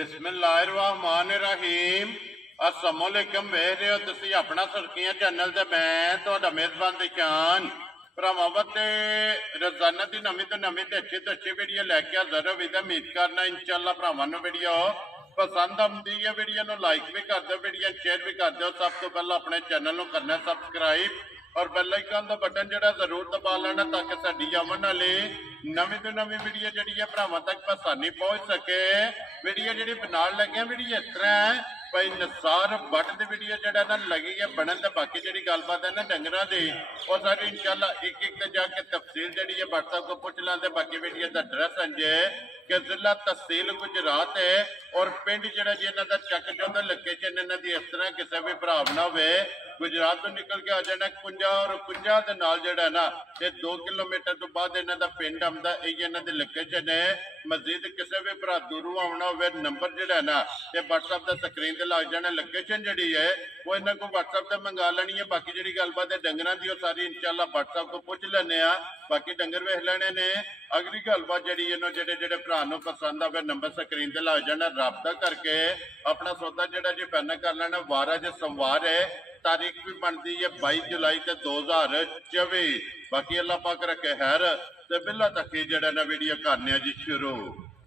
बिस्मिल्लाहिर्रहमानिर्रहीम। अस्सलामुअलैकुम। वेख रहे हो तुसी अपना सुर्खियां चैनल ते मैं तुहाडा मेज़बान दिशान भरावां ते रोजाना की नवीं तो नवीं ते अच्छी वीडियो लैके हाज़र हो। उम्मीद करना इंशाअल्लाह भरावां नूं वीडियो पसंद आती है। वीडियो नूं लाइक भी कर दो, वीडियो शेयर भी कर दो। सब तो पहला अपने चैनल नूं करना सबसक्राइब और बेल आइकन का बटन जरा जरूर दबा लेना ताकि साडी आवन वाली नवीं तो नवीं वीडियो जी है भरावां तक आसानी पहुँच सके। वीडियो जी बनाने लगे वीडियो इस तरह है भाई निसार बट की वीडियो जरा ना लगी है बनन। तो बाकी जी गलबात है ना डंगर की और सारी इंशाल्लाह एक एक जाके तफसील जी है व्हाट्सएप को पूछ लेंगे। बाकी वीडियो का एड्रैस है कि जिला तहसील गुजरात है और पिंड जरा जी इन्हों का चक जो लोकेशन इन्हों की इस तरह किसी भी भरा ना हो गुजरात तो निकल के आ जाना कुंजा और कुंजा के नाल जड़ा ना ये 2 किलोमीटर तो बाद इन्हों का पिंड आता यही इन्हों की लोकेशन है। मजीद किसी भी भरा दूरों आना हो नंबर जड़ा ना ये व्हाट्सएप का स्क्रीन से लग जाना। लोकेशन जी है वो इन्हों को व्हाट्सएप से मंगा लेनी है। बाकी जी गलबात है डंगर की सारी इंशाल्लाह व्हाट्सएप को पूछ लेने। बाकी डंगर वेख लेने ने। अगली गलबात जी इन्होंने जेडे भरा पसंद आवे नंबर स्क्रीन से लग जाना। राबता करके अपना सौदा जरा जी फाइनल कर लेना। वार अज सोमवार है, तारीख भी बनती है 22 जुलाई 2024। बाकी अल्लाह पाक रखे खैर ते बिल्ला तक जड़ा ना वीडियो करने जी शुरू।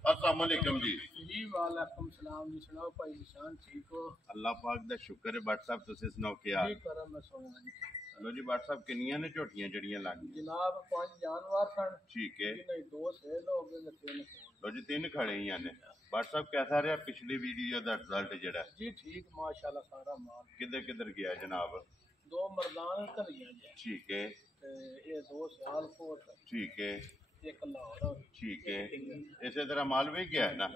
अस्सलाम वालेकुम जी। जी वालेकुम सलाम जी। सुनाओ भाई निशान ठीक हो? अल्लाह पाक दा शुक्र है। व्हाट्सएप तुसीं सुनाओ क्या जी करम मैं सुना जी। चलो जी व्हाट्सएप किन्नियां ने झोटियां जड़ियां लागी जनाब 5 जानवर सन। ठीक है नहीं 2 सेल हो गए 3 लो जी 3 खड़े ही ने। व्हाट्सएप कैसा रहा पिछली वीडियो का रिजल्ट जड़ा? जी ठीक माशाल्लाह सारा माल किधर किधर गया जनाब? 2 मर्दान घलियां जी। ठीक है ते ये 2 सियालकोट ठीक है एक लाहौर ठीक है। इसी तरह माल भी गया है ना।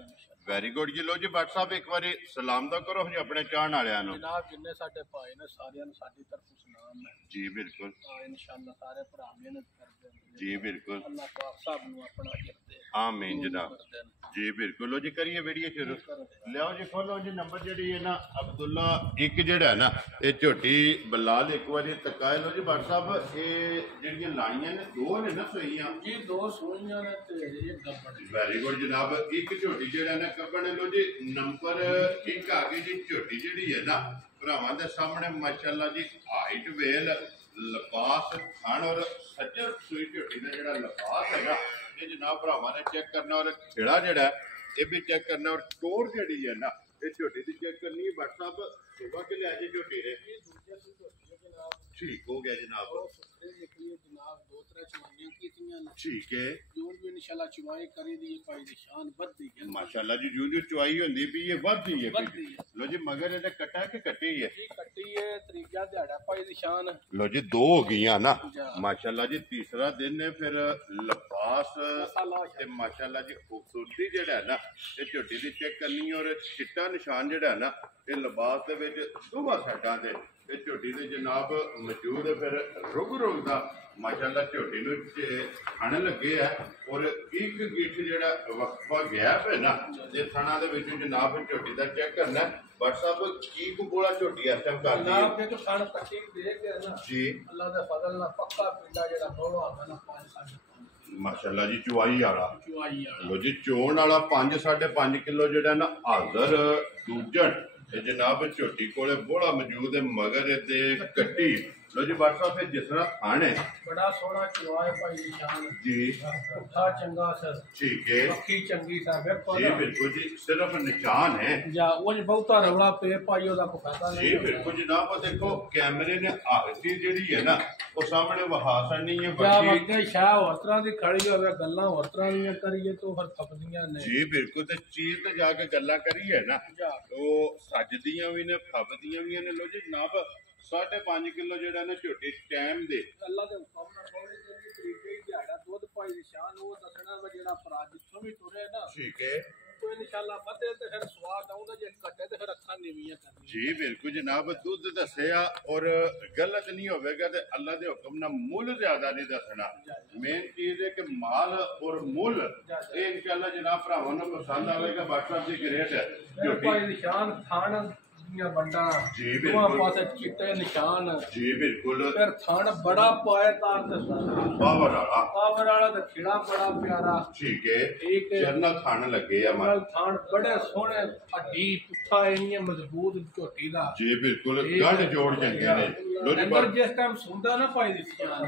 वेरी गुड जी। लो जी व्हाट्सएप एक बार सलाम तो करो जी अपने चाहने वालियां नूं। जनाब जिन्ने साडे भाई ने सारियां नूं साडी तरफों सलाम है जी बिल्कुल इंशाअल्लाह सारे भरा मेहनत करदे जी बिल्कुल अल्लाह पाक सब नूं अपना करदे आमीन जनाब जी बिल्कुल। लो जी करिए वीडियो शुरू। लियाओ जी खोलो जी नंबर जी है ना अब्दुल्ला एक जड़ा है ना ये झोटी बलाल एक बार तकाए। लो जी व्हाट्सएप ये जड़ियां लाइयां ने 2 ने ना सोइयां जी 2 सोइयां ने ते एक गब्बड़। वेरी गुड जनाब। एक झोटी जड़ा ना कब्बड़। लो जी नंबर 1 आ गई जी झोटी जी है ना भरावां दे सामने माशाल्लाह जी हाइट वेल लिबास खान और सज्जर सुई झोटी का जड़ा लिबास है ना ये जनाब भरावां ने चेक करना और खेड़ा जड़ा ये भी चेक करना और टोर जड़ी है ना ये झोटी की चेक करनी है। व्हाट्सएप सुबह के लिए आज झोटी है ठीक हो गया जनाब। ठीक है माशाल्लाह जी जूं जूं चुआई होंदी भी ये बढ़दी है। लो जी मगर ये कटा के कटी है लो जी 2 हो गई ना माशाल्लाह जी। तीसरा दिन है फिर लिबास ते माशाल्लाह जी खूबसूरती जड़ा है ना ये झोटी की चेक करनी और चिट्टा निशान जड़ा है ना ये लिबास दे विच दोवां साइडां ते ये झोटी दे जनाब मौजूद है। फिर रुग दा माशाल्लाह झोटी नूं खाने लगे है और एक गिठ जड़ा वक्फा गैप है ना ये थणा दे विच जनाब झोटी दा चेक करना है। व्हाट्सएप की बोला झोटी इस टाइम कर दी जनाब देखो सन पट्टी देख के ना जी अल्लाह दे फजल नाल पक्का पिंडा जड़ा बोला ना 5 माशाल्लाह जी चुवाई वाला चुवाई लो जी चोण वाला 5 5.5 किलो जड़ा ना हाजर दूजन जनाब झोटी कोले बोला मौजूद है मगर ते कट्टी। लो जी व्हाट्सएप पे जिस तरह खाने बड़ा सोना चुवाए भाई निशान जी उठा चंगा सर ठीक है पक्की चंगी सा जी बिल्कुल जी सिर्फ निशान है जा वो बहुता रौला पे पाई ओदा को फायदा जी नहीं बिल्कुल जनाब। देखो कैमरे ने आखिरी जड़ी है ना वो सामने वहासा नहीं है जा बाकी वगे शाह और तरह दी खड़ी होवे गल्ला और तरह दी करिए तो फिर फपदियां ने जी बिल्कुल ते चीज ते जाके गल्ला करी है ना जा तो सजदियां भी ने फबदियां भी ने। लो जी जनाब 5.5 किलो जड़ा ना झोटी टाइम दे अल्लाह दे हुक्म नाल बड़ी जल्दी तरीके ही दिहाड़ा दूध पाई निशान वो दसना वा जेड़ा फराज जिथों भी तुरे ना ठीक है तो इंशाल्लाह बदे ते फिर स्वाद आउंदा जे कटे ते फिर अखां नीवियां करनी जी बिल्कुल जनाब दूध दसिया और गलत नहीं होगा तो अल्लाह के हुक्म ना मुल ज्यादा नहीं दसना। मेन चीज है कि माल और मुल ये इंशाल्लाह जनाब भरावां नूं पसंद आएगा। व्हाट्सएप की ग्रेट है भाई निशान थान ਚਿੱਟੀਆਂ ਵੰਡਾਂ ਜੀ ਦੋਵਾਂ ਬਿਲਕੁਲ ਪਾਸੇ ਚਿੱਟੇ ਨਿਸ਼ਾਨ ਜੀ ਬਿਲਕੁਲ ਫਿਰ ਥਣ ਬੜਾ ਪਾਇਦਾਰ ਤੇ ਪਾਵਰ ਵਾਲਾ ਪਾਵਰ ਵਾਲਾ ਤੇ ਖਿੜਾ ਬੜਾ ਪਿਆਰਾ ਠੀਕ ਹੈ ਠੀਕ ਹੈ ਜਰਨਲ ਥਣ ਲੱਗੇ ਆ ਨਾਲ ਥਣ ਬੜੇ ਸੋਹਣੇ ਹੱਡੀ ਪੁੱਠਾ ਇੰਨੀਆਂ ਮਜ਼ਬੂਤ ਝੋਟੀ ਦਾ ਜੀ ਬਿਲਕੁਲ ਗੱਡ ਜੋੜ ਚੰਗੇ ਨੇ ਲੋ ਜੀ ਡੰਗਰ ਜਿਸ ਟਾਈਮ ਸੁਣਦਾ ਨਾ ਭਾਈ ਦੀ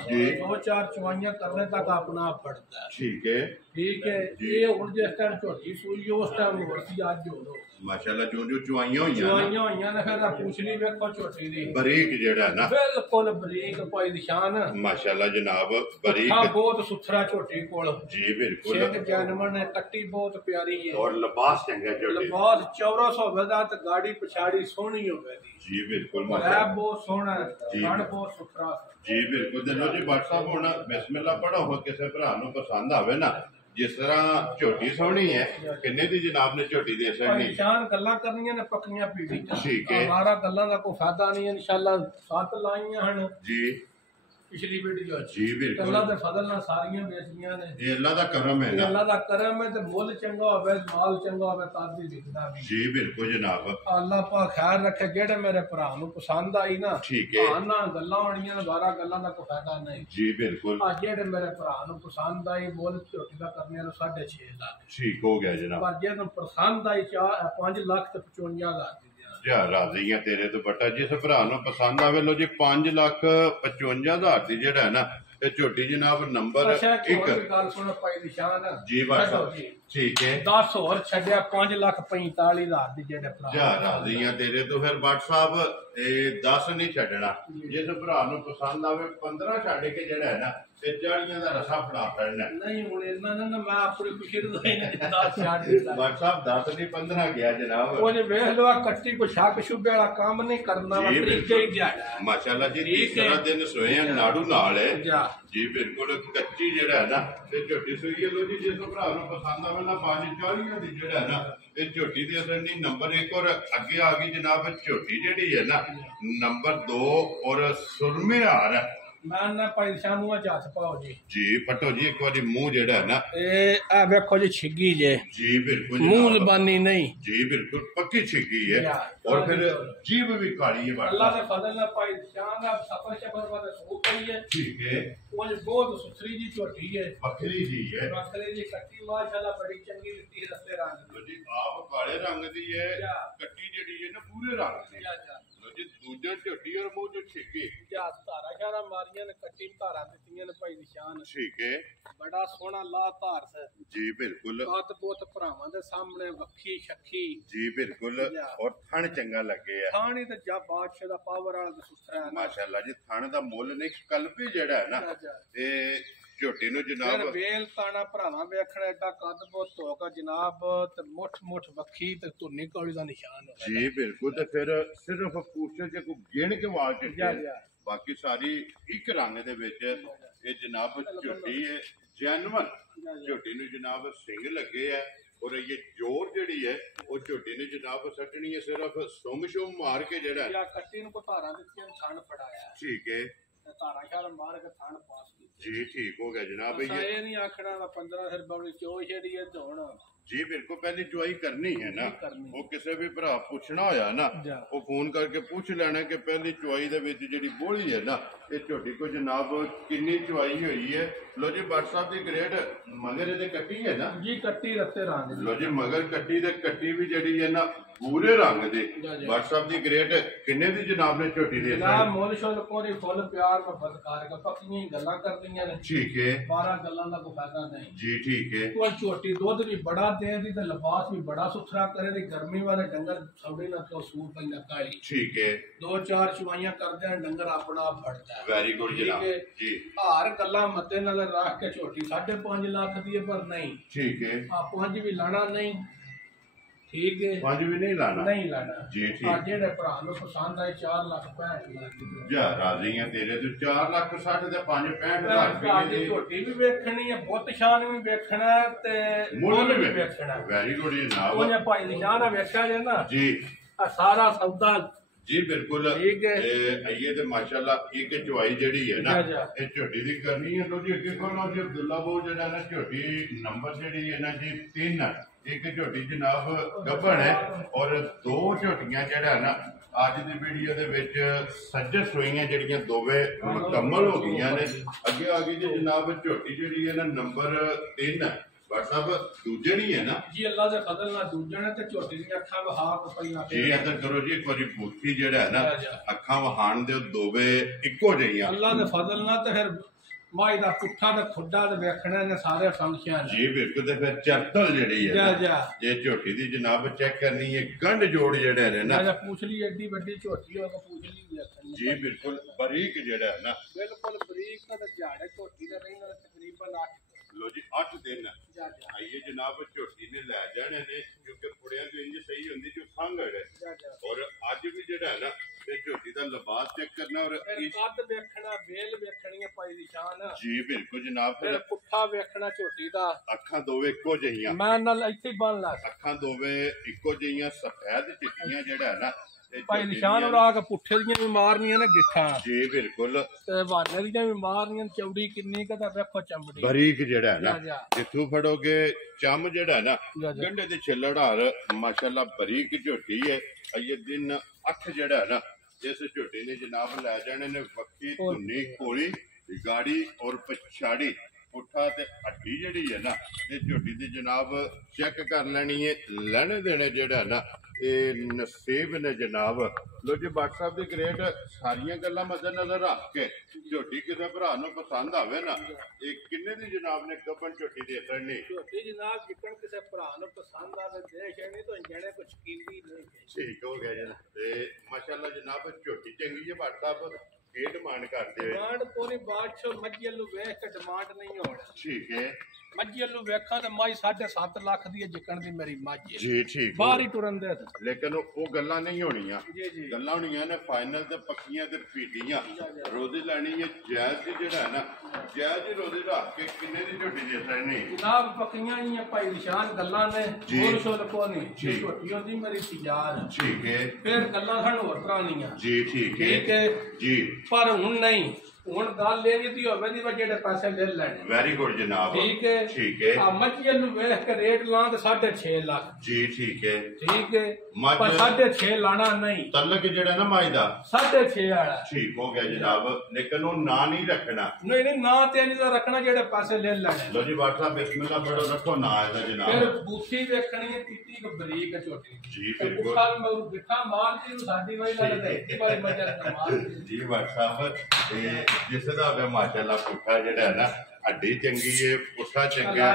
ਜੀ। ਦੋ ਚਾਰ ਚਵਾਈਆਂ ਕਰਨੇ ਤੱਕ ਆਪਣਾ ਆਪ ਫੜਦਾ ਠੀਕ ਹੈ ਠੀਕ ਹੈ ਜੀ। ਇਹ ਹੁਣ ਜਿਸ ਟਾਈਮ ਝੋਟੀ ਸੂਈ ਉਸ ਟਾਈਮ ਵਰਤੀ ਅੱਜ ਹੋ ਲੋ ਮਾਸ਼ਾਅੱਲਾ ਜੋ ਜੋ ਚੁਆਈਆਂ ਹੋਈਆਂ ਨਾ ਚਵਾਈਆਂ ਹੋਈਆਂ ਨੇ ਫਿਰ ਪੁੱਛਣੀ ਵੇਖੋ ਝੋਟੀ ਦੀ ਬਰੀਕ ਜਿਹੜਾ ਨਾ ਬਿਲਕੁਲ ਬਰੀਕ ਭਾਈ ਦੀ ਸ਼ਾਨ ਮਾਸ਼ਾਅੱਲਾ ਜਨਾਬ ਬਰੀਕ ਹਾਂ ਬਹੁਤ ਸੁਥਰਾ ਝੋਟੀ ਕੋਲ ਜੀ ਬਿਲਕੁਲ ਸਿੰਘ ਜਾਨਵਰ ਨੇ ਕੱਟੀ ਬਹੁਤ ਪਿਆਰੀ ਹੈ ਔਰ ਲਿਬਾਸ ਚੰਗਾ ਝੋਟੀ ਬਹੁਤ ਚੌਰਸ ਹੋਵੇ ਦਾ ਤੇ ਗਾੜੀ ਪਛਾੜੀ ਸੋਹਣੀ ਹੋਵੇ ਦੀ ਜੀ ਬਿਲਕੁਲ ਰੈਬ ਮਾਸ਼ਾਅੱਲਾ ਬਹੁਤ ਸੋਹਣਾ ਜੀ। ਥਣ ਬਹੁਤ ਸੁਥਰਾ ਜੀ ਬਿਲਕੁਲ ਤੇ ਲੋ ਜੀ WhatsApp ਹੁਣ ਬਿਸਮਿਲ੍ਲਾ ਪੜੋ ਹੋ ਕਿਸੇ ਭਰਾ ਨੂੰ ਪਸੰਦ ਆਵੇ ਨਾ ਜਿਸ ਤਰ੍ਹਾਂ ਝੋਟੀ ਸੋਹਣੀ ਹੈ ਕਿੰਨੇ ਦੀ ਜਨਾਬ ਨੇ ਝੋਟੀ ਦੇ ਸਕਣੀ ਨਿਸ਼ਾਨ ਗੱਲਾਂ ਕਰਨੀਆਂ ਨੇ ਪੱਕੀਆਂ ਪੀੜੀ ਚ ਠੀਕ ਹੈ। ਸਾਰਾ ਗੱਲਾਂ ਦਾ ਕੋਈ ਫਾਇਦਾ ਨਹੀਂ ਇਨਸ਼ਾਅੱਲਾ 7 ਲਾਈਆਂ ਹਨ ਜੀ ਪਿਛਲੀ ਵੀਡੀਓ ਚ ਜੀ ਬਿਲਕੁਲ ਅੱਲਾ ਦੇ ਫਜ਼ਲ ਨਾਲ ਸਾਰੀਆਂ ਵੇਚੀਆਂ ਨੇ ਇਹ ਅੱਲਾ ਦਾ ਕਰਮ ਹੈ ਨਾ ਅੱਲਾ ਦਾ ਕਰਮ ਹੈ ਤੇ ਮੁੱਲ ਚੰਗਾ ਹੋਵੇ ਮਾਲ ਚੰਗਾ ਹੋਵੇ ਤਾਂ ਵੀ ਵਿਕਦਾ ਵੀ ਜੀ ਬਿਲਕੁਲ ਜਨਾਬ ਅੱਲਾ ਪਾ ਖੈਰ ਰੱਖੇ ਜਿਹੜੇ ਮੇਰੇ ਭਰਾ ਨੂੰ ਪਸੰਦ ਆਈ ਨਾ ਠੀਕ ਹੈ ਨਾ ਗੱਲਾਂ ਹੋਣੀਆਂ ਨੇ 12 ਗੱਲਾਂ ਦਾ ਕੋਈ ਫਾਇਦਾ ਨਹੀਂ ਜੀ ਬਿਲਕੁਲ ਆ ਜਿਹੜੇ ਮੇਰੇ ਭਰਾ ਨੂੰ ਪਸੰਦ ਆਈ ਮੁੱਲ ਝੋਟੀ ਦਾ ਕਰਨੇ ਨੂੰ 6.5 ਲੱਖ ਠੀਕ ਹੋ ਗਿਆ ਜਨਾਬ ਪਰ ਜੇ ਨੂੰ ਪਸੰਦ ਆਈ 5 ਲੱਖ ਤੇ 55,000 ਦੀ ਜਾ ਰਾਜ਼ੀ ਆ ਤੇਰੇ ਤੋਂ ਬਟਾ ਜਿਸ ਭਰਾ ਨੂੰ ਪਸੰਦ ਆਵੇ ਲੋ ਜੀ 5,55,000 ਦੀ ਜਿਹੜਾ ਹੈ ਨਾ ਤੇ ਝੋਟੀ ਜਨਾਬ ਨੰਬਰ ਅੱਛਾ ਇੱਕ 1 ਗੱਲ ਸੁਣ ਭਾਈ ਨਿਸ਼ਾਨ ਜੀ ਬਾਤ ਠੀਕ ਹੈ 10 ਹੋਰ ਛੱਡਿਆ 5,45,000 ਦੀ ਜਿਹੜੇ ਭਰਾ ਜਾ ਰਾਜ਼ੀ ਆ ਤੇਰੇ ਤੋਂ ਫਿਰ ਬਾਟ ਸਾਹਿਬ ਇਹ 10 ਨਹੀਂ ਛੱਡਣਾ ਜਿਸ ਭਰਾ ਨੂੰ ਪਸੰਦ ਆਵੇ 15 ਛੱਡ ਕੇ ਜਿਹੜਾ ਹੈ ਨਾ ਤੇ 40 ਦਾ ਰਸਾ ਫੜਾ ਫੜਨਾ ਨਹੀਂ ਹੁਣ ਇਹਨਾਂ ਨੇ ਨਾ ਮੈਂ ਆਪਣੀ ਖੁਸ਼ੀ ਨੂੰ ਨਹੀਂ 10 ਛੱਡ ਦਿੱਤਾ ਬਾਟ ਸਾਹਿਬ 10 ਨਹੀਂ 15 ਗਿਆ ਜਨਾਬ ਉਹਨੇ ਵੇਖ ਲਵਾ ਕੱਟੀ ਕੋ ਸ਼ੱਕ ਸ਼ੁਬੇ ਵਾਲਾ ਕੰਮ ਨਹੀਂ ਕਰਨਾ ਵਾ ਜੀ, ਤਰੀਕੇ ਹੀ ਜਾਣਾ ਮਾਸ਼ਾਅੱਲਾ ਜੀ ਠੀਕ ਹੈ। ਤੀਸਰਾ ਦਿਨ ਸੋਏ ਆ ਨਾੜੂ ਨਾਲ ਹੈ ਜਾ ਜੀ ਬਿਲਕੁਲ ਕੱਚੀ ਜਿਹੜਾ ਹੈ ਨਾ ਤੇ ਝੋਟੀ ਸੋਈ ਹੈ ਲੋ ਜੀ ਜਿਸ ਭਰਾ ਨੂੰ ਪਸੰਦ ਆਵੇ ਨਾ 540 ਦੀ ਜਿਹੜਾ ਹੈ ਨਾ ਇਹ ਝੋਟੀ ਦੀ ਅਸਲ ਨਹੀਂ ਨੰਬਰ 1 ਔਰ ਅੱਗੇ ਆ ਗਈ ਜਨਾਬ ਝੋਟੀ ਜਿਹੜੀ ਹੈ ਨਾ ਨੰਬਰ 2 ਔਰ ਸੁਰਮੇ ਹਾਰ ਹੈ ਮੈਂ ਨਾ ਭਾਈ ਸ਼ਾਹ ਨੂੰ ਹੱਥ ਪਾਓ ਜੀ ਜੀ ਪਟੋ ਜੀ ਇੱਕ ਵਾਰੀ ਮੂੰਹ ਜਿਹੜਾ ਹੈ ਨਾ ਇਹ ਆ ਵੇਖੋ ਜੀ ਛਿੱਗੀ ਜੇ ਜੀ ਬਿਲਕੁਲ ਮੂੰਹ ਜਨਾਬ। ਜ਼ਬਾਨੀ ਨਹੀਂ ਜੀ ਬਿਲਕੁਲ ਪੱਕੀ ਛਿੱਕੀ ਹੈ ਯਾ, ਔਰ ਫਿਰ ਜੀਭ ਵੀ ਕਾਲੀ ਹੈ ਅੱਲਾ ਬਾਤ ਦੇ ਫਜ਼ਲ ਨਾਲ ਭਾਈ ਸ਼ਾਹ ਦਾ ਸਫਰ ਸ਼ਬਰ ਵਾਲਾ ਸੋ ਪਈ ਹੈ ਠੀਕ ਹੈ ਉਹ ਬਹੁਤ ਸੁਥਰੀ ਜੀ ਝੋਟੀ ਹੈ ਬੱਕਰੀ ਜੀ ਹੈ ਬੱਕਰੇ ਦੀ ਕੱਟੀ ਮਾਸ਼ਾਅੱਲਾ ਬੜੀ ਚੰਗੀ ਦਿੱਤੀ ਰਸਤੇ ਰੰਗ ਦੀ ਲੋ ਜੀ ਆਪ ਕਾਲੇ ਰੰਗ ਦੀ ਹੈ ਯਾ। ਕੱਟੀ ਜਿਹੜੀ ਹੈ ਨਾ ਪੂਰੇ ਰੰਗ ਦੀ ਜਾ ਜਾ ਲੋ ਜੀ ਦੂਜਾ ਝੋਟੀ ਔਰ ਮੂੰਹ ਚ ਛਿੱਕੀ ਜਾ ਧਾਰਾ ਸ਼ਾਰਾ ਮਾਰੀਆਂ ਨੇ ਕੱਟੀ ਧਾਰਾਂ ਦਿੱਤੀਆਂ ਨੇ ਭਾਈ ਨਿਸ਼ਾਨ ਠੀਕ ਹੈ ਬੜਾ ਸੋਹਣਾ ਲਾ ਧਾਰ ਹੈ ਜੀ ਬਿਲਕੁਲ ਕੱਦ ਬਹੁਤ ਭਰਾਵਾਂ ਦੇ ਸਾਹਮਣੇ ਵੱਖੀ ਸ਼ੱਖੀ ਜੀ ਬਿਲਕੁਲ ਯਾ। ਔਰ ਥਣ ਚੰਗਾ ਲੱਗੇ ਆ ਥਾਣੀ ਤੇ ਜਾ ਬਾਦਸ਼ਾਹ ਦਾ ਪਾਵਰ ਵਾਲਾ ਤੇ ਸੁਥਰਾ ਹੈ ਨਾ। ਮਾਸ਼ਾਅੱਲਾ ਜੀ ਥਣ ਦਾ ਮੁੱਲ ਨਹੀਂ ਕਲਪੀ ਜਿਹੜਾ ਹੈ ਨਾ ਜਾ ਜਾ ਤੇ ਝੋਟੀ ਨੂੰ ਫਿਰ ਜਨਾਬ ਵੇਲ ਤਾਣਾ ਭਰਾਵਾਂ ਵੇਖਣਾ ਐਡਾ ਕੱਦ ਬਹੁਤ ਧੋਕਾ ਜਨਾਬ ਤੇ ਮੁੱਠ ਮੁੱਠ ਵੱਖੀ ਤੇ ਧੁੰਨੀ ਕੌੜੀ ਦਾ ਨਿਸ਼ਾਨ ਹੋਵੇ ਜੀ ਬਿਲਕੁਲ ਤੇ ਫਿਰ ਸਿਰਫ ਪੁੱਛੇ ਜੇ ਕੋਈ ਗਿਣ ਕੇ ਵਾਲ ਜਾ ਚਿੱਟੇ ਜਾ ਬਾਕੀ ਸਾਰੀ ਇੱਕ ਰੰਗ ਦੇ ਵਿੱਚ ਇਹ ਜਨਾਬ ਝੋਟੀ ਹੈ ਜੈਨੂਅਨ ਝੋਟੀ ਨੂੰ ਜਨਾਬ ਸਿੰਘ ਲੱਗੇ ਆ ਔਰ ਇਹ ਜੋਰ ਜਿਹੜੀ ਹੈ ਉਹ ਝੋਟੀ ਨੂੰ ਜਨਾਬ ਸੱਟਣੀ ਹੈ ਸਿਰਫ ਸੁੰਮ ਸ਼ੁੰਮ ਮਾਰ ਕੇ ਜਿਹੜਾ ਹੈ। ਜਾਂ ਕੱਟੀ ਨੂੰ ਕੋ ਧਾਰਾਂ ਦਿੱਤੀਆਂ ਥਣ ਫੜਾਇਆ ਠੀਕ ਹੈ ਤੇ ਧਾਰਾਂ ਸ਼ਾਰ ਮਾਰ ਕੇ ਥਣ ਪਾਸ ਕੀਤੀ ਜੀ ਠੀਕ ਹੋ ਗਿਆ ਜਨਾਬ ਅਸਾਂ ਇਹ ਇਹ ਨਹੀਂ ਆਖਣਾ ਦਾ 15 ਸਿਰ ਬਵਲੀ ਚੋ ਛੜੀ ਹੈ ਧੋਣ ਜੀ ਬਿਲਕੁਲ ਪਹਿਲੀ ਚੁਆਈ ਕਰਨੀ ਹੈ ਨਾ ਕਰਨੀ। ਉਹ ਕਿਸੇ ਵੀ ਭਰਾ ਪੁੱਛਣਾ ਹੋਇਆ ਨਾ ਜਾ। ਉਹ ਫੋਨ ਕਰਕੇ ਪੁੱਛ ਲੈਣਾ ਕਿ ਪਹਿਲੀ ਚੁਆਈ ਦੇ ਵਿੱਚ ਜਿਹੜੀ ਬੋਲੀ ਹੈ ਨਾ ਇਹ ਝੋਟੀ ਕੋ ਜਨਾਬ ਕਿੰਨੀ ਚੁਆਈ ਹੋਈ ਹੈ ਲੋ ਜੀ WhatsApp ਦੀ ਗ੍ਰੇਡ ਮਗਰ ਇਹਦੇ ਕੱਟੀ ਹੈ ਨਾ ਜੀ ਕੱਟੀ ਰੱਤੇ ਰੰਗ ਦੀ ਲੋ ਜੀ ਮਗਰ ਕੱਟੀ ਤੇ ਕੱਟੀ ਵੀ ਜਿਹੜੀ ਹੈ ਨਾ ਪੂਰੇ ਰੰਗ ਦੀ ਜਾ ਜਾ। WhatsApp ਦੀ ਗ੍ਰੇਡ ਕਿੰਨੇ ਦੀ ਜਨਾਬ ਨੇ ਝੋਟੀ ਦੇ ਨਾ ਦਿੱਤੀ ਮੁੱਲ ਸ਼ੁੱਲ ਕੋਰੀ ਫੁੱਲ ਪਿਆਰ ਮੁਹੱਬਤ ਕਰਕੇ ਪੱਕੀਆਂ ਹੀ ਗੱਲਾਂ ਕਰਦੀਆਂ ਨੇ ਠੀਕ ਹੈ 12 ਗੱਲਾਂ ਦਾ ਕੋਈ ਫਾਇਦਾ ਨਹੀਂ ਜੀ ਠੀਕ ਹੈ ਕੋਈ ਝੋਟੀ ਦੁੱਧ ਵੀ ਬੜਾ ਦੇਂਦੀ ਤੇ ਲਿਬਾਸ ਵੀ ਬੜਾ ਸੁਥਰਾ ਕਰੇ ਤੇ ਗਰਮੀ ਵਾਲੇ ਡੰਗਰ ਸੌੜੇ ਨਾਲ ਤੋਂ ਸੂਰ ਪੈਂਦਾ ਕਾਲੀ ਠੀਕ ਹੈ 2-4 ਚਵਾਈਆਂ ਕਰਦੇ ਆ ਡੰਗਰ ਆਪਣਾ ਆਪ ਫੜਦਾ ਹੈ। ਵੈਰੀ ਗੁੱਡ ਜਨਾਬ ਠੀਕ ਹੈ। ਜੀ ਹਾਰ ਗੱਲਾਂ ਮੱਦੇ ਨਜ਼ਰ ਰੱਖ ਕੇ ਝੋਟੀ 5.5 ਲੱਖ ਦੀ ਹੈ ਪਰ ਨਹੀਂ ਠੀਕ ਹੈ ਆ 5 ਵੀ ਲਾਣਾ ਨਹੀਂ ਠੀਕ ਹੈ ਪੰਜ ਵੀ ਨਹੀਂ ਲਾਣਾ ਨਹੀਂ ਲਾਣਾ ਜੀ ਆ ਠੀਕ ਜਿਹੜੇ ਭਰਾ ਨੂੰ ਪਸੰਦ ਆਏ 4 ਲੱਖ 65 ਲੱਖ ਦੀ ਜਾ ਰਾਜ਼ੀ ਆ ਤੇਰੇ ਤੋਂ 4 ਲੱਖ 60 ਤੇ 5 65,000 ਭਰਾ ਰੁਪਏ ਦੀ ਦੀ ਝੋਟੀ ਵੀ ਵੇਖਣੀ ਹੈ ਬੁੱਤ ਸ਼ਾਨ ਵੀ ਵੇਖਣਾ ਹੈ ਤੇ ਮੁੱਲ ਵੀ ਵੇਖਣਾ ਹੈ। ਵੈਰੀ ਗੁੱਡ ਜਨਾਬ ਉਹਨੇ ਭਾਈ ਨਿਸ਼ਾਨ ਵੇਖਿਆ ਜੇ ਨਾ ਜੀ ਆ ਸਾਰਾ ਸੌਦਾ ਜੀ ਬਿਲਕੁਲ ਠੀਕ ਹੈ। ਇਹ ਤੇ ਮਾਸ਼ਾਅੱਲਾ ਇੱਕ ਚੁਆਈ ਜਿਹੜੀ ਹੈ ਨਾ ਜੀ, ਜੀ। ਇਹ ਝੋਟੀ ਦੀ ਕਰਨੀ ਹੈ ਲੋ ਜੀ ਅੱਗੇ ਕੋਲੋਂ ਜੀ ਅਬਦੁੱਲਾ ਬੋ ਜਿਹੜਾ ਨਾ ਝੋਟੀ ਨੰਬਰ ਜਿਹੜੀ ਹੈ ਨਾ ਜੀ 3 एक झोटी जनाब गब्बन है और दो झोटियां जेड़ा ना अज की वीडियो दे विच सज्जर सूईयां जेहड़ियां दोवे मुकम्मल हो गई ने। अगे आ गई जी जनाब झोटी जेहड़ी है ना नंबर 3 है। बट साहब दूजे नहीं है ना जी, अल्लाह दे फजल नाल दूजे ने ते झोटी दी अखां वहा को पहिया जी इधर करो जी एक बारी बूथी जेड़ा है ना अखां वहाण दे दोवे इक्को जिहियां अल्लाह दे फजल नाल ते फिर माई दा पुट्ठा ते खुड्डा ते वेखणे ने सारे फंक्शन जी बिल्कुल। ते फिर चरतल जेहड़ी है ना ये झोटी दी जनाब चेक करनी है गंढ जोड़ जेड़े ने ना पूछली एडी बड़ी झोटी हो पूछली जी बिल्कुल बारीक जेड़ा है ना बिल्कुल बारीक ते झाड़े झोटी दे रही तकरीबन 8 लो जी 8 दिन आइए जनाब झोटी ने लै जाने ने क्योंकि पुड़िया जो इंज सही होंदी जो खंघ है और अज भी जेड़ा है ना ते झोटी दा लिबास चेक करना और कद वेखना बेल वेखनी है पाई दी शान जी बिल्कुल जनाब। फिर पुट्ठा वेखना झोटी दा अखां दोवे इक्को जिहियां मैं नाल इत्थे बन ला अखां दोवे इक्को जिहियां सफेद चिट्टियां जेड़ा है ना भाई निशान और आके पुट्ठे दियां भी मारनियां ने गिट्ठा जी बिल्कुल ते वाने दियां भी मारनियां चौड़ी किन्नी का देखो चमड़ी बारीक जेड़ा है ना जिथों फड़ोगे चम जेड़ा है ना गंढे दे छिल्लड़ हार माशाल्लाह बारीक झोटी है। ये दिन 8 जेड़ा है ना इस झोटी ने जनाब लै जाने ने वक्की धुनी कोली गाड़ी और पछाड़ी पुट्ठा ते हड्डी जेड़ी है ना ये झोटी दी जनाब चेक कर लेनी है। लैने देने जेड़ा है ना नसीब ने जनाब। लो जी भट्ट साहब की ग्रेट सारिया गल्लां मद्देनजर रख के झोटी किसी भरा नूं पसंद आवे ना ये किन्ने दी जनाब ने गब्बन झोटी दे छड़नी झोटी जनाब जिकन किसी भरा नूं पसंद आवे दे छड़नी तो इंजणे कुछ कीमती नहीं ठीक हो गया जनाब। ते माशाल्लाह जनाब झोटी चंगी है भट्ट साहब की डिमांड करते हो डिमांड पूरी बादशाह मज्जी अल्लू वेख के डिमांड नहीं होनी ठीक है मज्जी अल्लू वेखा तो माई 7.5 लाख दी जिकन दी मेरी मज्जी जी ठीक बाहर ही टुरन दे लेकिन वो गल्लां नहीं होनियां जी जी गल्लां होनियां ने फाइनल ते पक्कियां ते पीटियां रोजी लैनी है जायज दी जेड़ा है ना जायज ही रोजी रख के किन्ने दी झोटी दे सकनी जनाब पक्कियां ही है भाई निशान गल्लां ने बोल शोल को नहीं झोटी होंदी मेरी तिजार ठीक है फिर गल्लां सन होर पुरानियां जी ठीक है जी पर हुन नहीं हुन गल लेनी दी होवे दी जेड़े पैसे ले लेने वेरी गुड जनाब ठीक है आ मच्छी नु वेख के रेट ला ते 6.5 लाख जी ठीक है पर 6.5 लाना नहीं तलक जेड़ा ना माई दा 6.5 वाला ठीक हो गया जनाब लेकिन वो ना नहीं रखना नहीं नहीं ना ते नहीं दा रखना जेड़े पैसे ले लेने लो जी बात साहब बिस्मिल्लाह पढ़ो रखो ना है जनाब फिर बूथी देखनी है कितनी को बरीक है छोटी जी बिल्कुल बुखार में बिठा मार दी साडी वाली ला दे इतनी वाली मजा मार जी बात साहब जिस दा वे माशाल्लाह पुट्ठा जेड़ा है ना हड्डी चंगी है पुट्ठा चंगा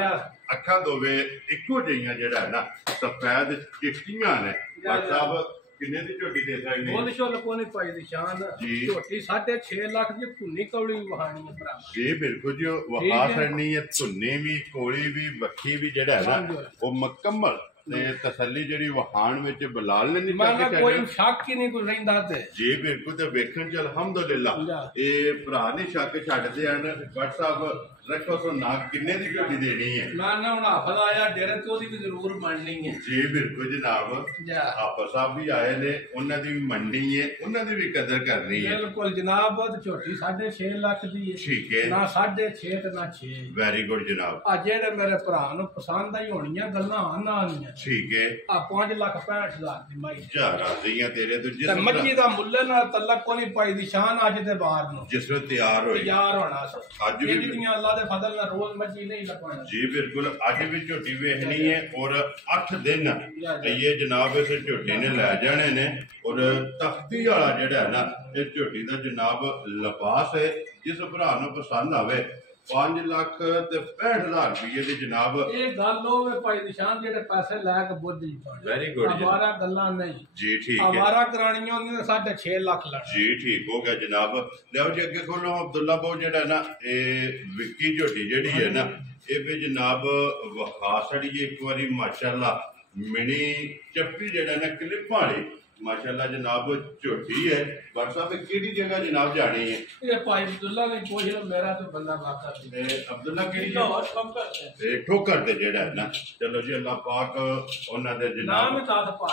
अखां दोवे इक्को जिहियां जेड़ा है ना सफेद चिट्टियां ने बात साहब किन्ने दी झोटी दे सकदे बोल शोल कोनी पाई दी शान झोटी 6.5 लाख दी धुनी कौड़ी वहानी है भरा जी बिल्कुल जो वहा करनी है धुनी भी कोड़ी भी बखी भी जेड़ा है ना वो मुकम्मल ते तसल्ली जेड़ी वहान विच बिलाल ने नहीं कोई शक ही नहीं कोई रहिंदा ते जी बिल्कुल ते वेखण च अल्हम्दुलिल्लाह ए भरा नहीं शक छड्डदे हन भट्ट साहब रखो सो ना किन्ने दी झोटी देनी है मैं ना हुन हाफज आया डेरे ते ओदी भी जरूर बननी है जी बिल्कुल जनाब हाफज साहब भी आए ने उन्हां दी भी मननी है उन्हां दी भी कदर करनी है बिल्कुल जनाब झोटी 6.5 लाख दी है ठीक है ना 6.5 ते ना 6 वेरी गुड जनाब आ जेड़े मेरे भरा नु पसंद आई होणियां गल्लां आना आनियां ठीक है आ 5,65,000 दी माई जा राज़ियां तेरे तो जिस मच्छी दा मुल्ले ना तलक कोनी पाई दी शान अज दे बार नु जिस वे तैयार होना अज भी अल्लाह दे फजल ना रोज मच्छी नहीं लगवाना जी बिल्कुल अज भी झोटी वेखनी है और 8 दिन ये जनाब इस झोटी ने लै जाने ने और तख्ती वाला जेड़ा है ना इस झोटी दा जनाब लिबास है जिस भरा नु पसंद आवे 5,65,000 रुपये दी जनाब ये गल होवे भाई निशान जेड़े पैसे लै के बुझ ही वेरी गुड हमारा गल्ला नहीं जी ठीक है हमारा करानियां होंदी 6.5 लाख लग जी ठीक हो गया जनाब लो जी अगे खोलो अब्दुल्ला बहु जेड़ा ना ए विक्की झोटी जेड़ी है ना ये भी जनाब वखा सड़ी एक बारी माशाल्लाह मिनी चप्पी जेड़ा ना क्लिप वाली माशाल्लाह जनाब झोटी है भट्ट साहब केड़ी जगह जनाब जानी है ये भाई अब्दुल्ला ने पूछ लो मेरा तो बंदा बात कर अब्दुल्ला केड़ी जगह ठोकर दे जेड़ा है ना चलो जी अल्लाह पाक उन्हां दे जनाब नाम साथ पा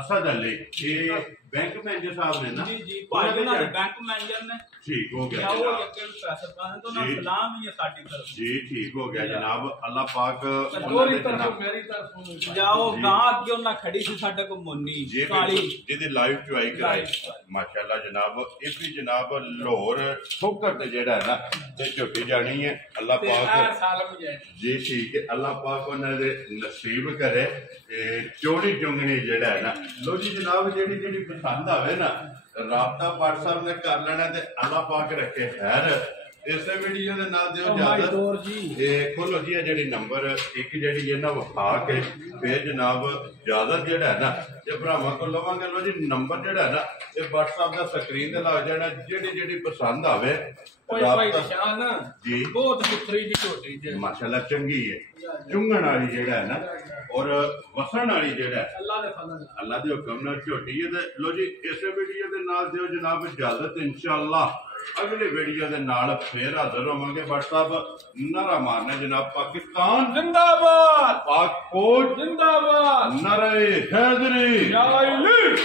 असद अली ये ਬੈਂਕ ਮੈਨੇਜਰ ਸਾਹਿਬ ਨੇ ਨਾ ਜੀ ਜੀ ਭਾਈ ਉਹਨਾਂ ਦੇ ਬੈਂਕ ਮੈਨੇਜਰ ਨੇ ਠੀਕ ਹੋ ਗਿਆ ਜਾਓ ਜਨਾਬ ਅੱਗੇ ਪੈਸੇ ਪਾਣ ਤੋਂ ਨਾ ਸਲਾਮ ਹੀ ਹੈ ਸਾਡੀ ਤਰਫ ਜੀ ਠੀਕ ਹੋ ਗਿਆ ਜਨਾਬ ਅੱਲਾਹ ਪਾਕ ਉਹਨਾਂ ਦੋਰੀ ਦੇ ਤਰਫੋਂ ਜਨਾਬ ਮੇਰੀ ਤਰਫੋਂ ਜਾਓ ਗਾਂ ਅੱਗੇ ਉਹਨਾਂ ਖੜੀ ਸੀ ਸਾਡੇ ਕੋਲ ਮੁੰਨੀ ਜੀ ਕਾਲੀ ਜਿਹਦੀ ਲਾਈਵ ਚੁਆਈ ਕਰਾਈ ਮਾਸ਼ਾਅੱਲਾ ਜਨਾਬ ਇਹ ਵੀ ਜਨਾਬ ਲਾਹੌਰ ਠੋਕਰ ਤੇ ਜਿਹੜਾ ਹੈ ਨਾ ਤੇ ਝੋਟੀ ਜਾਣੀ ਹੈ ਅੱਲਾਹ ਪਾਕ ਸਾਲ ਹੋ ਜਾਏ ਜੀ ਠੀਕ ਹੈ ਅੱਲਾਹ ਪਾਕ ਉਹਨਾਂ ਦੇ ਨਸੀਬ ਕਰੇ ਤੇ ਚੋੜੀ ਚੁੰਗਣੀ ਜਿਹੜਾ ਹੈ ਨਾ ਲੋ ਜੀ ਜਨਾਬ ਜਿਹੜੀ ਪਸੰਦ ਆਵੇ ਨਾ ਰਾਬਤਾ WhatsApp ਨੇ ਕਰ ਲੈਣਾ ਤੇ ਅੱਲਾਹ ਪਾਕ ਰੱਖੇ ਖੈਰ ਇਸੇ ਵੀਡੀਓ ਦੇ ਨਾਲ ਦਿਓ ਇਜਾਜ਼ਤ ਇਹ ਖੋਲੋ ਜੀ ਇਹ ਜਿਹੜੀ ਨੰਬਰ ਇੱਕ ਜਿਹੜੀ ਇਹਨਾਂ ਵਿਖਾ ਕੇ ਫਿਰ ਜਨਾਬ ਇਜਾਜ਼ਤ ਜਿਹੜਾ ਹੈ ਨਾ ਜੇ ਭਰਾਵਾਂ ਕੋਲ ਲਵਾਂਗੇ ਲੋ ਜੀ ਨੰਬਰ ਜਿਹੜਾ ਹੈ ਨਾ ਇਹ WhatsApp ਦਾ ਸਕਰੀਨ ਤੇ ਲੱਗ ਜਾਣਾ ਜਿਹੜੀ ਪਸੰਦ ਆਵੇ ਭਾਈ ਨਿਸ਼ਾਨ ਜੀ ਬਹੁਤ ਸੁਥਰੀ ਜੀ ਝੋਟੀ ਜੀ ਮਾਸ਼ਾਅੱਲਾ ਚੰਗੀ ਹੈ ਚੁੰਗਣ ਵਾਲੀ ਜਿਹੜਾ ਹੈ ਨਾ ਔਰ ਵਸਣ ਵਾਲੀ ਜਿਹੜਾ ਹੈ ਅੱਲਾ ਦੇ ਫਜ਼ਲ ਅੱਲਾ ਦੇ ਹੁਕਮ ਨਾਲ ਝੋਟੀ ਹੈ ਤੇ ਲੋ ਜੀ ਇਸੇ ਵੀਡੀਓ ਦੇ ਨਾਲ ਦਿਓ ਜਨਾਬ ਇਜਾਜ਼ਤ ਇਨਸ਼ਾਅੱਲਾ ਅਗਲੇ ਵੀਡੀਓ ਦੇ ਨਾਲ ਫੇਰ ਹਾਜ਼ਰ ਹੋਵਾਂਗੇ WhatsApp ਨਾਰਾ ਮਾਰਨਾ ਜਨਾਬ ਪਾਕਿਸਤਾਨ ਜ਼ਿੰਦਾਬਾਦ ਪਾਕ ਫੌਜ ਜ਼ਿੰਦਾਬਾਦ ਨਾਰੇ ਹੈਦਰੀ ਯਾ ਅਲੀ